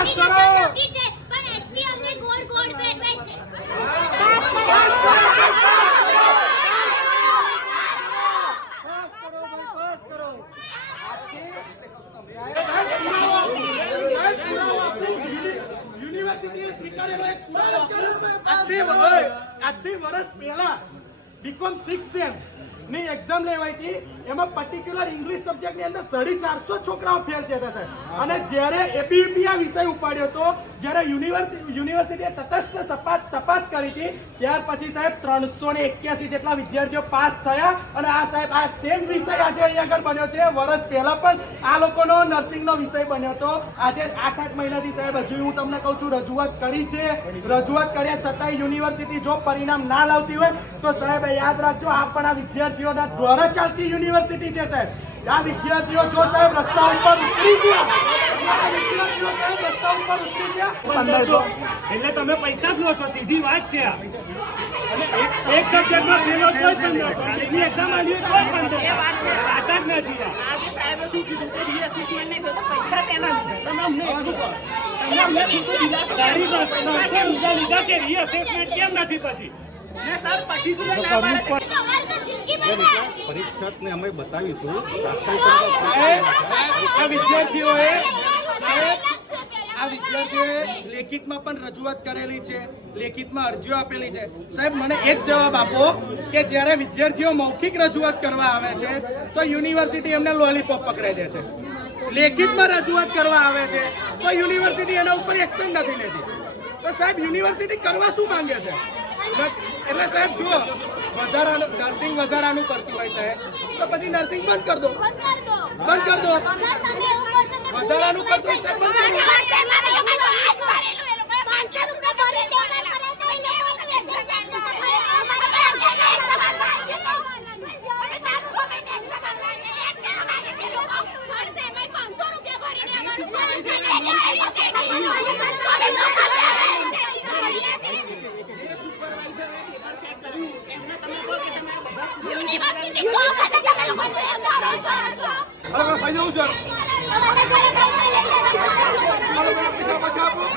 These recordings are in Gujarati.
પાસ કરો. પણ એસપી અમને ગોળ ગોળ ફેરવે છે. યુનિવર્સિટીએ સ્વીકારેલો એક આજથી વર્ષ પહેલા બીકોમ 6 સેમ ની એક્ઝામ લેવાઈ હતી. એમાં પર્ટિક્યુલર ઇંગ્લિશ સબ્જેક્ટની અંદર 450 છોકરાઓ ફેલ થયા હતા સાહેબ. અને જ્યારે એબીવીપી આ વિષય ઉપાડ્યો હતો, જ્યારે યુનિવર્સિટીએ તટસ્થ તપાસ કરી હતી, ત્યાર પછી સાહેબ 381 જેટલા વિદ્યાર્થીઓ પાસ થયા. અને આ સાહેબ આ સેમ વિષય આજે અહીંયા આગળ બન્યો છે. વર્ષ પહેલા પણ આ લોકોનો નર્સિંગનો વિષય બન્યો હતો. આજે 8 મહિનાથી સાહેબ હજુ હું તમને કહું છું રજૂઆત કરી છે. રજૂઆત કર્યા છતાંય યુનિવર્સિટી જો પરિણામ ના લાવતી હોય તો સાહેબ યાદ રાખજો, આ પણ આ વિદ્યાર્થીઓના દ્વારા ચાલતી યુનિવર્સિટી છે સાહેબ. આ વિદ્યાર્થીઓ જો સાહેબ રસ્તા ઉપર ઉતરી ગયા, રસ્તા ઉપર ઉતરી ગયા 1500 એટલે તમે પૈસા જ લો છો, સીધી વાત છે. અને એક સબ્જેક્ટમાં ફેલ હોય તો 1500, એની એક્ઝામ આવી હોય તો 1500. વાત જ નથી. આજે સાહેબે શું કીધું કે રીઅસેસમેન્ટ નહીં થયું તો પૈસા શેના લીધા? તમે અમને એટલું કહો. તમે અમને ખોટું દિલાસો સારી 900 રૂપિયા લીધા છે, રીઅસેસમેન્ટ કેમ નથી પછી? ને સર પર્ટિક્યુલર ના પાડે છે. તમારે તો જિંદગી બરબાદ. પરીક્ષકને અમે બતાવીશું. આ વિદ્યાર્થીઓએ લેખિતમાં પણ રજૂઆત કરેલી છે, લેખિતમાં અરજીઓ આપેલી છે. સાહેબ મને એક જવાબ આપો કે જ્યારે વિદ્યાર્થીઓ મૌખિક રજૂઆત કરવા આવે છે તો યુનિવર્સિટી એમને લોલીપોપ પકડાઈ દે છે. લેખિતમાં રજૂઆત કરવા આવે છે તો યુનિવર્સિટી એના ઉપર એક્શન નથી લેતી. તો સાહેબ યુનિવર્સિટી કરવા શું માંગે છે? એટલે સાહેબ જો વધારાનું નર્સિંગ વધારાનું કરતું હોય સાહેબ તો પછી નર્સિંગ બંધ કરી દો. બંધ કરી દો. વધારાનું કરતું હોય સાહેબ બંધ કરી દો.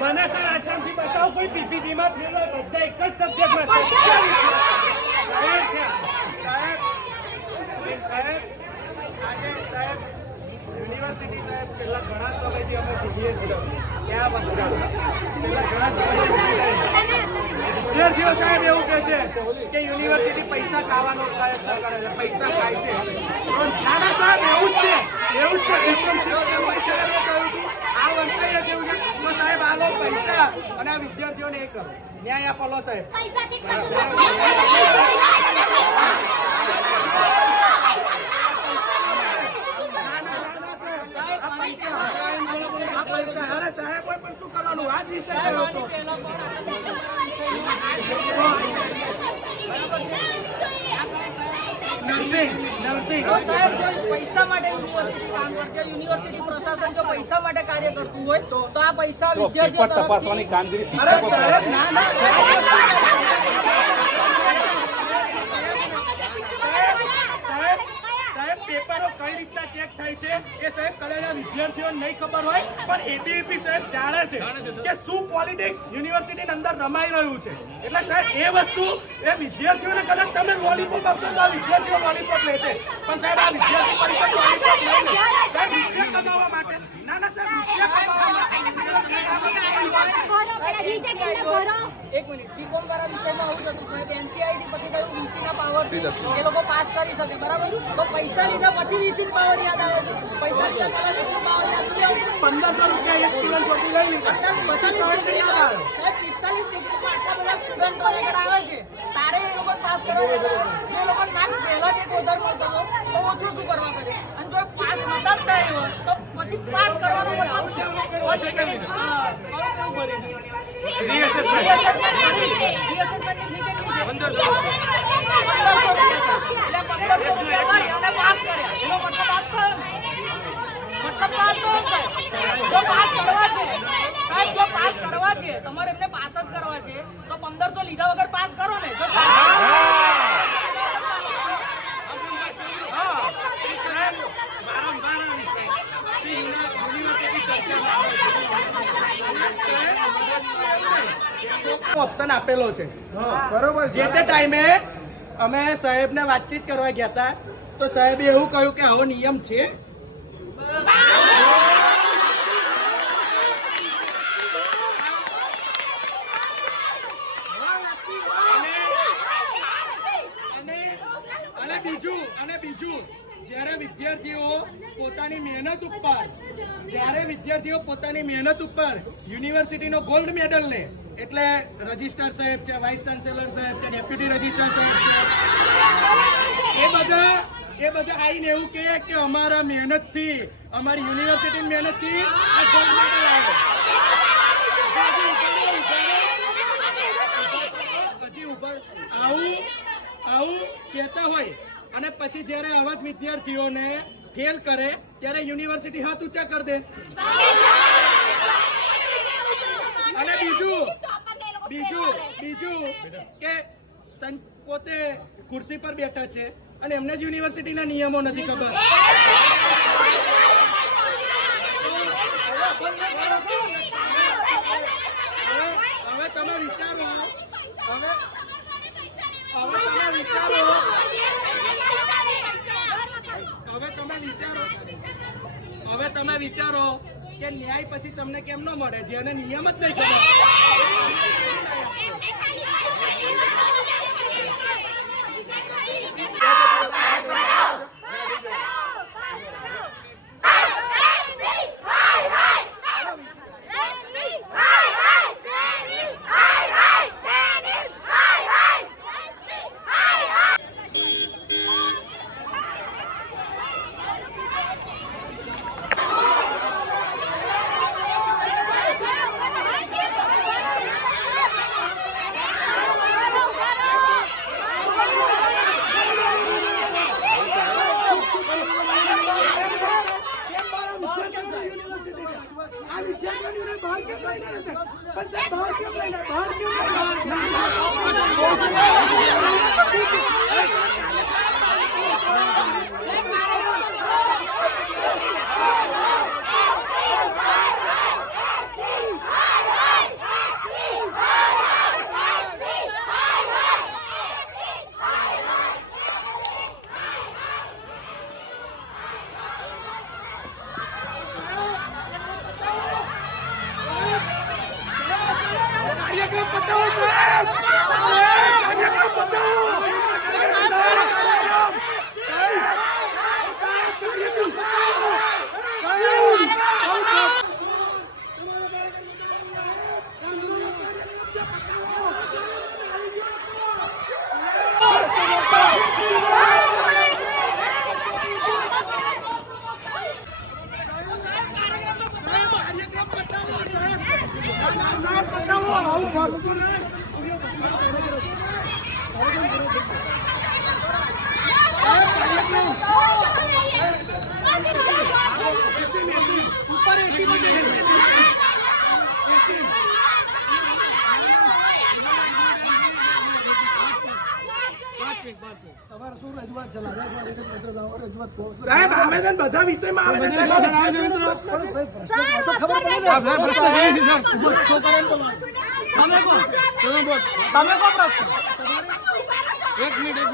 મને સર આસામથી બતાવો કોઈ પીપીસીમાં ફેલ હોય, બધા એક જ સબ્જેક્ટમાં છે. સાહેબ યુનિવર્સિટી સાહેબ છેલ્લા ઘણા સમયથી અમે જોઈએ છીએ ત્યાં વસ્તુ છેલ્લા ઘણા સમયથી વિદ્યાર્થીઓ સાહેબ એવું કહે છે કે યુનિવર્સિટી પૈસા ખાવાનો પ્રયત્ન કરે છે, પૈસા ખાય છે. નાના સાહેબ એવું જ છે, એવું જ છે. વિક્રમ સિંહ સાહેબે કહ્યું હતું, આ વર્ષે કેવું છે તો સાહેબ આ લો પૈસા અને આ વિદ્યાર્થીઓને એ કરો, ન્યાય આપો લો સાહેબ. અરે સાહેબ પણ શું કરવાનું? આ જ વિષય થયો હતો. નર્સિંગ સાહેબ જો પૈસા માટે યુનિવર્સિટી કામ કરતી હોય, યુનિવર્સિટી પ્રશાસન જો પૈસા માટે કાર્ય કરતું હોય તો આ પૈસા વિદ્યાર્થીઓ પેપર તપાસવાની કામગીરી અરે શિક્ષકો સાહેબ ના ના સાહેબ પેપરો કઈ રીતના ચેક થાય છે એ સાહેબ કદાચ વિદ્યાર્થીઓને નહીં ખબર હોય, પણ એબીવીપી સાહેબ જાણે છે કે શું પોલિટિક્સ યુનિવર્સિટીની અંદર રમાઈ રહ્યું છે. એટલે સાહેબ એ વસ્તુ એ વિદ્યાર્થીઓને કદાચ તમે લોલીપોપ આપશો તો આ વિદ્યાર્થીઓ લોલીપોપ લેશે, પણ સાહેબ આ વિદ્યાર્થી પરિષદ લોલીપોપ લઈને સાહેબ વિદ્યા કમાવા માટે ના ના સાહેબ વિદ્યા કમાવા માટે એક મિનિટ બીકોમ વાળા વિષયમાં આવું હતું સાહેબ. એનસીઆઈટી પછી કયું વીસીના પાવરથી એ લોકો પાસ કરી શકે, બરાબર? તો પૈસા લીધા પછી વીસી પાવર યાદ આવે છે. પૈસા લીધા પહેલા વીસી પાવર યાદ નહીં આવે. 1500 રૂપિયા એક સ્ટુડન્ટ ચોટી લઈ લીધા પછી સાહેબ યાદ આવે. સાહેબ 45 ડિગ્રીમાં આટલા બધા સ્ટુડન્ટો આગળ આવે છે, તારે એ લોકો પાસ કરવા જે લોકો માર્ક્સ પહેલા જ એક વધારે મળતો હતો તો ઓછું શું કરવા પડે? અને જો પાસ નતા થાય હોય તો પછી પાસ કરવાનો મતલબ શું? હા તમારે એમને પાસ જ કરવા છે તો 1500 લીધા વગર પાસ કરો ને. જો યુનિવર્સિટી ચર્ચામાં ઓપ્શન આપેલો છે બરોબર જે તે ટાઈમે અમે સાહેબને વાતચીત કરવા ગયા હતા તો સાહેબે એવું કહ્યું કે આવો નિયમ છે. અને બીજું જ્યારે વિદ્યાર્થીઓ પોતાની મહેનત ઉપર યુનિવર્સિટીનો ગોલ્ડ મેડલ લે એટલે રજિસ્ટ્રાર સાહેબ છે, વાઇસ ચાન્સેલર સાહેબ છે, ડેપ્યુટી રજિસ્ટ્રાર સાહેબ છે, એ બધા આવીને એવું કહે કે અમારા મહેનતથી, અમારી યુનિવર્સિટીની મહેનતથી આ ગોલ્ડ મેડલ આવ્યો. પછી ઉપર આવું કહેતા હોય અને પછી જ્યારે આવા જ વિદ્યાર્થીઓને ફેલ કરે ત્યારે યુનિવર્સિટી હાથ ઊંચા કરી દે. અને બીજું કે પોતે ખુરશી પર બેઠા છે અને એમને જ યુનિવર્સિટીના નિયમો નથી ખબર. હવે તમે વિચારો હવે તમે વિચારો કે ન્યાય પછી તમને કેમ ન મળે જેને નિયમ જ નહીં ખબર. સાહેબ આવેદન બધા વિષયમાં આવેદન છે. તમે કો પ્રશ્ન એક મિનિટ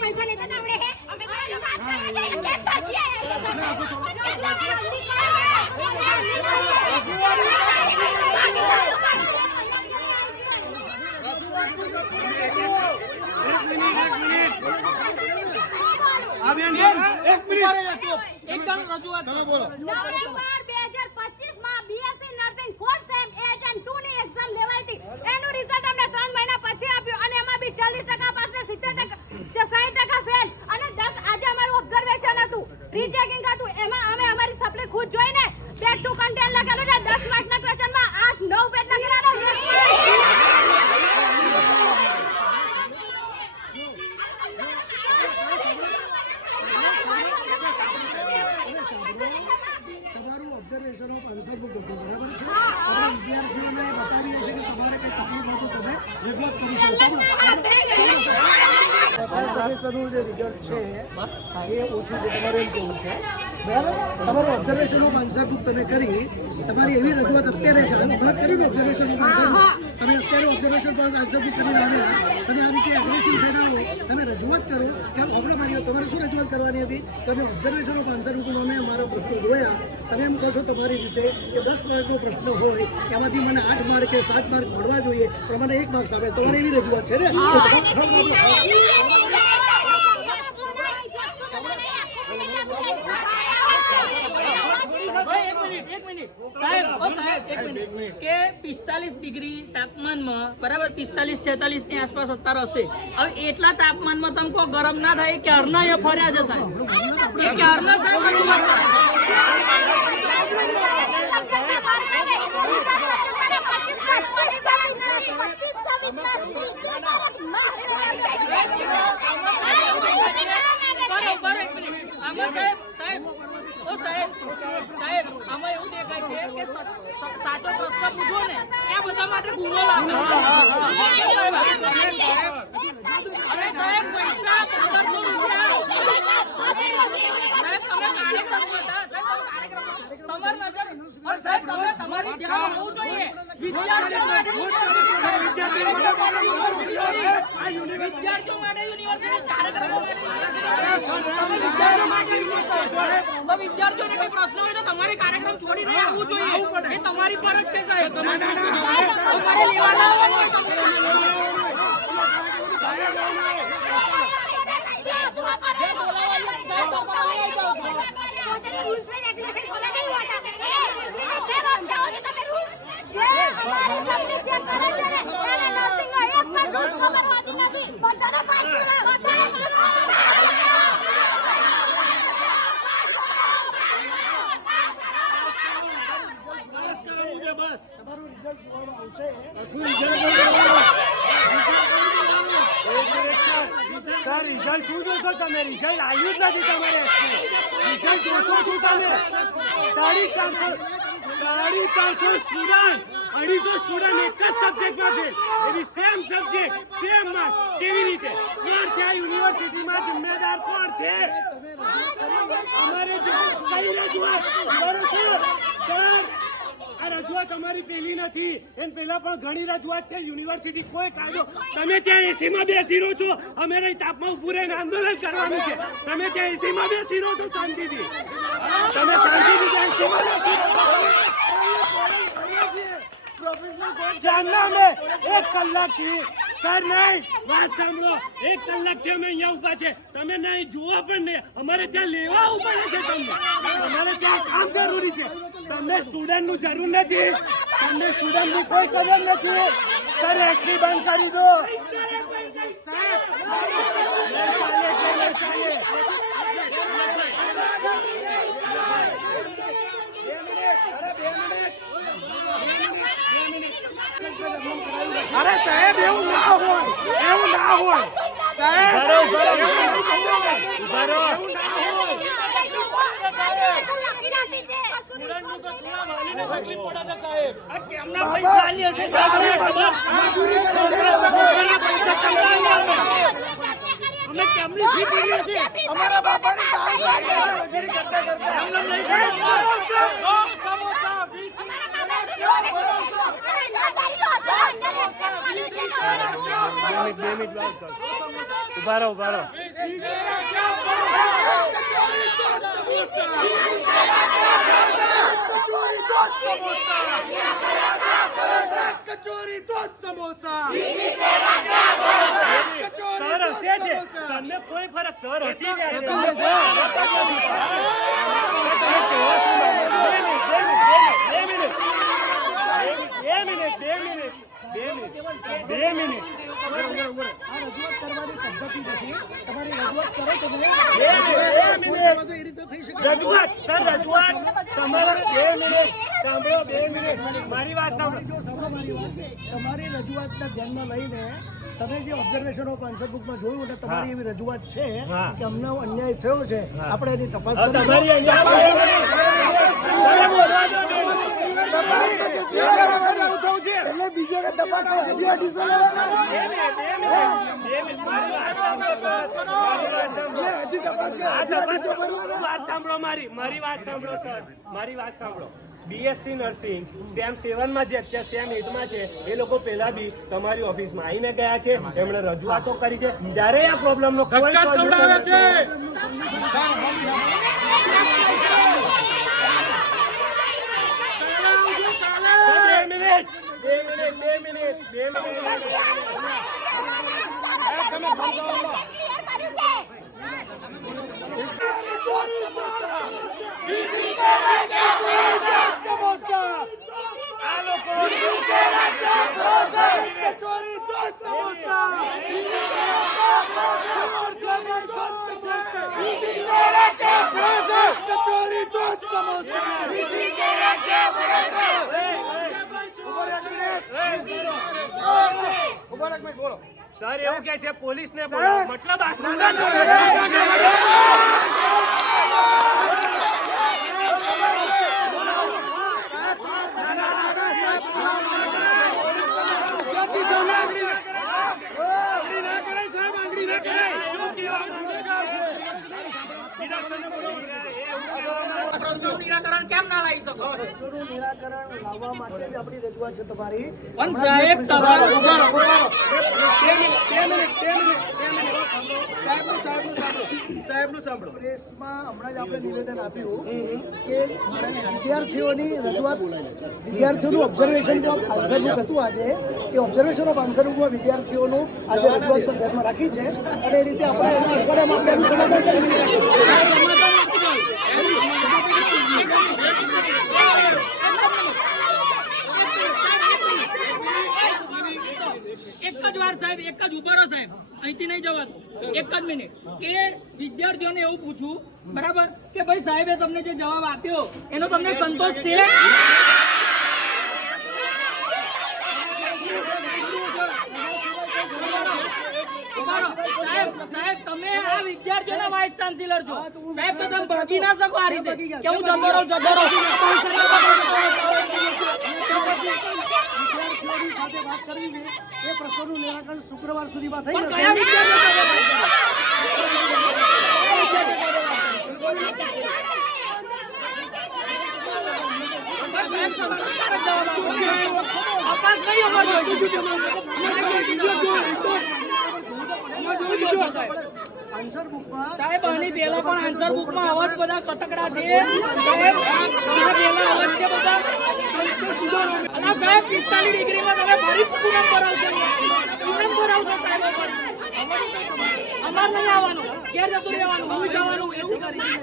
પૈસા લેતા આવડે હે અમે નવેમ્બર 2025 માં BSc nursing 4th sem H and 2 ની એક્ઝામ લેવાઈ હતી. એનું રિઝલ્ટ અમને 3 મહિના પછી આપ્યું અને એમાં બી 40% પાસે 70% 60% ફેલ અને 10 આજે અમારું ઓબ્ઝર્વેશન હતું, રીચેકિંગ હતું. એમાં અમે અમારી સપ્લી ખુદ જોઈને બેક ટુ કન્ટેન્ટ લખેલું છે. 10 માર્કના ક્વેશ્ચનમાં 8-9 પેજ લખેલા તમારું ઓબ્ઝર્વેશનનું જે રિઝલ્ટ છે એ ઓછું છે તમારે એમ કેવું છે બરાબર. તમારું ઓબ્ઝર્વેશન ઓફ આન્સર બુક તમે કરી, તમારી એવી રજૂઆત અત્યારે છે, હમણાં જ કરી ને ઓબ્ઝર્વેશન ઓફ આન્સર બુક, તમે અત્યારે ઓબ્ઝર્વેશન ઓફ આન્સર બુક કરીને આવ્યા, તમે આ રીતે એગ્રેસિવ થઈને આવો, તમે રજૂઆત કરો કે આપણે મારી તમારે શું રજૂઆત કરવાની હતી? તમે ઓબ્ઝર્વેશન ઓફ આન્સર બુક અમે અમારા પ્રશ્નો જોયા, તમે એમ કહો છો તમારી રીતે કે 10 માર્કનો પ્રશ્ન હોય એમાંથી મને 8 માર્ક કે 7 માર્ક મળવા જોઈએ, પણ મને 1 માર્ક્સ આવે. તમારી એવી રજૂઆત છે ને? એક મિનિટ સાહેબ, એક મિનિટ કે 45 ડિગ્રી તાપમાનમાં બરાબર 45-46 ની આસપાસ અત્યારે હશે. હવે એટલા તાપમાનમાં તમે કહો ગરમ ના થાય, એ ક્યારના એ ફર્યા છે સાહેબ, એ ક્યારના સાહેબ રજૂઆત કરે સાહેબ આમાં એવું દેખાય છે કે સાચો પ્રશ્ન પૂછો ને એ બધા માટે ગુનો લાગે. અરે સાહેબ પૈસા 1500 રૂપિયા સાહેબ તમે કાર્યક્રમ હતા, તમારી નજર પણ સાહેબ તમારી ધ્યાન હોવું જોઈએ વિદ્યાર્થીઓ માટે યુનિવર્સિટી કાર્યક્રમો વિદ્યાર્થીઓને કોઈ પ્રશ્ન હોય તો તમારે કાર્યક્રમ છોડીને આવવું જોઈએ, એ તમારી પર જ છે સાહેબ. તમારે લેવા ના હોય તો તમારું રિઝલ્ટ જોવામાં આવશે. સર રિઝલ્ટ શું જોશો તમે? રિઝલ્ટ આવ્યું જ નથી તમારે. રિઝલ્ટ જોશો શું તમે? 450 સ્ટુડન્ટ 250 સ્ટુડન્ટ એક જ સબ્જેક્ટમાં છે, એવી સેમ સબ્જેક્ટ સેમ માર્ક. કેવી રીતે? કોણ છે આ યુનિવર્સિટીમાં જિમ્મેદાર? કોણ છે? અમારે કઈ રજૂઆત કરો છો સર? આ રજૂઆત અમારી પેલી નથી, એમ પહેલા પણ ઘણી રજૂઆત છે. યુનિવર્સિટી કોઈ કાયદો, તમે ત્યાં એસીમાં બેસી રહો છો, અમે નહીં તાપમાં ઉભું રહીને આંદોલન કરવાનું છે. તમે ત્યાં એસીમાં બેસી રહો છો શાંતિથી, તમે શાંતિથી ત્યાં એસીમાં બેસી રહો છો. જાણના અમે 1 કલાકથી સર નહીં વાત સાંભળો, 1 કલાકથી અમે અહીંયા ઉભા છે, તમે નહીં જોવા પણ નહીં. અમારે ત્યાં લેવા ઉભા છે તમને, અમારે ત્યાં કામ જરૂરી છે. તમને સ્ટુડન્ટનું જરૂર નથી, તમને સ્ટુડન્ટની કોઈ કદર નથી. સર એસટી બંધ કરી દો. અરે સાહેબ એવું ના હોય, એવું ના હોય સાહેબ. અમે કેમની ફી ભરીએ છીએ? અમારા બાપાની મજૂરી કરતા કરતા એમને લઈ જાય. ઉભા રહો. કચોરી દો સમોસા. સર હસે છે, સરને કોઈ ફરક. સર હસી જાય છે. 2 મિનિટ. આ રજૂઆત કરવાની પદ્ધતિ નથી. તમારી રજૂઆત કરો તમે એ રીતે થઈ શકે. રજૂઆત તમારા 2 મિનિટ સાંભળો. 2 મિનિટ મારી વાત સાંભળો. તમારી રજૂઆતને ધ્યાનમાં લઈને તમે જે ઓબ્ઝર્વેશન ઓફ આન્સર બુકમાં જોયું એટલે તમારી એવી રજૂઆત છે કે અમને અન્યાય થયો છે, આપણે એની તપાસ કરીશું. એટલે બીજો કે તપાસ કરે હજી અઢીસો લેવાના હજી તપાસ કરે હજી અઢીસો ભરવાના વાત સાંભળો મારી વાત સાંભળો સર મારી વાત સાંભળો બીએસસી નર્સિંગ સેમ 7 માં છે અત્યારે સેમ 8 માં છે એ લોકો પહેલા બી તમારી ઓફિસમાં આવીને ગયા છે એમણે રજૂઆતો કરી છે જ્યારે આ પ્રોબ્લેમનો કોઈ સોલ્યુશન છે બે મિનિટ સર એવું કે છે પોલીસને બોલાવો મતલબ આ સ્ટુડન્ટ નિરાકરણ કેમ ના લાવી શકો પ્રશ્નોનું નિરાકરણ લાવવા માટે જ આપણી રજૂઆત છે તમારી પણ સાહેબ તમારું સાહેબનું સાંભળો પ્રેસમાં હમણાં જ આપણે નિવેદન આપ્યું કે વિદ્યાર્થીઓની રજૂઆત વિદ્યાર્થીઓનું ઓબ્ઝર્વેશન ઓફ આન્સર બુક હતું આજે એ ઓબ્ઝર્વેશન ઓફ આન્સર બુકમાં વિદ્યાર્થીઓનું આજે રજૂઆત પર ધ્યાનમાં રાખી છે અને એ રીતે આપણે એના અઠવાડિયામાં આપણે એનું સમાધાન કરી એક જ વાર સાહેબ એક જ ઉભો રહો સાહેબ અહીંથી નહીં જવાતું એક જ મિનિટ કે વિદ્યાર્થીઓને એવું પૂછું બરાબર કે ભાઈ સાહેબે તમને જે જવાબ આપ્યો એનો તમને સંતોષ છે સાહેબ તમે આ વિદ્યાર્થીઓના વાઇસ ચાન્સેલર છો સાહેબ તો તમે ભાગી ના શકો આ રીતે કે હું જતો રહું વિદ્યાર્થીઓની સાથે વાત કરવી છે એ પ્રશ્નોનું નિરાકરણ શુક્રવાર સુધીમાં થઈ જશે આન્સર બુકમાં સાહેબ આની પહેલા પણ આન્સર બુકમાં આવા જ બધા કટકડા છે સાહેબ આના પહેલા આવા જ છે બધા અલા સાહેબ 45 ડિગ્રીમાં તમે ફરી પૂનમ ભરાવશો સાહેબ અમાર નહીં આવવાનું ઘેર જતું રહેવાનું હું જવાનું એસી કરી નહીં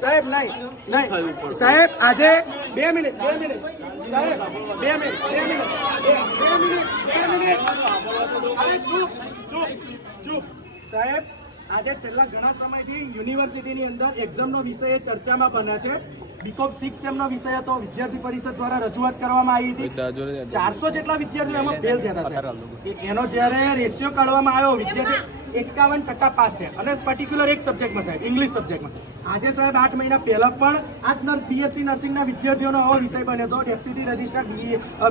સાહેબ નહીં સાહેબ આજે 2 મિનિટ સાહેબ 2 મિનિટ અરે ચૂપ સાહેબ આજે છેલ્લા ઘણા સમયથી યુનિવર્સિટીની અંદર એક્ઝામનો વિષય ચર્ચામાં બને છે બીકોમ 6 સેમનો વિષય હતો વિદ્યાર્થી પરિષદ દ્વારા રજૂઆત કરવામાં આવી હતી 400 જેટલા વિદ્યાર્થીઓ એમાં ફેલ થયા હતા એનો જ્યારે રેશિયો કાઢવામાં આવ્યો વિદ્યાર્થી 51% પાસ થયા અને પર્ટિક્યુલર એક સબ્જેક્ટમાં સાહેબ ઇંગ્લિશ સબ્જેક્ટમાં આજે સાહેબ 8 મહિના પહેલા પણ આ જ બીએસસી નર્સિંગના વિદ્યાર્થીઓનો આવો વિષય બન્યો હતો ડેપ્યુટી રજિસ્ટ્રાર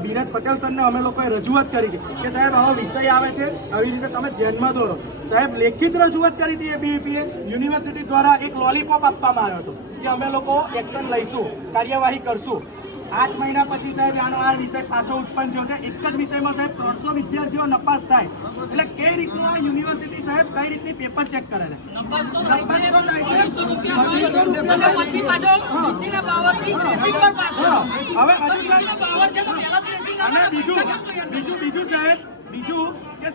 વિરાજ પટેલ સરને અમે લોકોએ રજૂઆત કરી કે સાહેબ આવો વિષય આવે છે આવી રીતે તમે ધ્યાનમાં દોરો સાહેબ લેખિત રજૂઆત કરી હતી એબીવીપીએ યુનિવર્સિટી દ્વારા એક લોલીપોપ આપવામાં આવ્યો હતો કે અમે લોકો એક્શન લઈશું કાર્યવાહી કરશું 8 મહિના પછી સાહેબ આનો આ વિષય પાછો ઉત્પન્ન થયો છે એક જ વિષયમાં સાહેબ 300 વિદ્યાર્થીઓ નપાસ થાય એટલે કઈ રીતનું આ યુનિવર્સિટી સાહેબ કઈ રીતની પેપર ચેક કરે છે નપાસ તો થાય છે 200 રૂપિયા અને પછી પાછો ડીસીના પાવરથી રેસિંગ પર પાસ હવે હજુ ડીસીના પાવર છે તો પહેલાથી રેસિંગ અને બીજું સાહેબ બીજું કે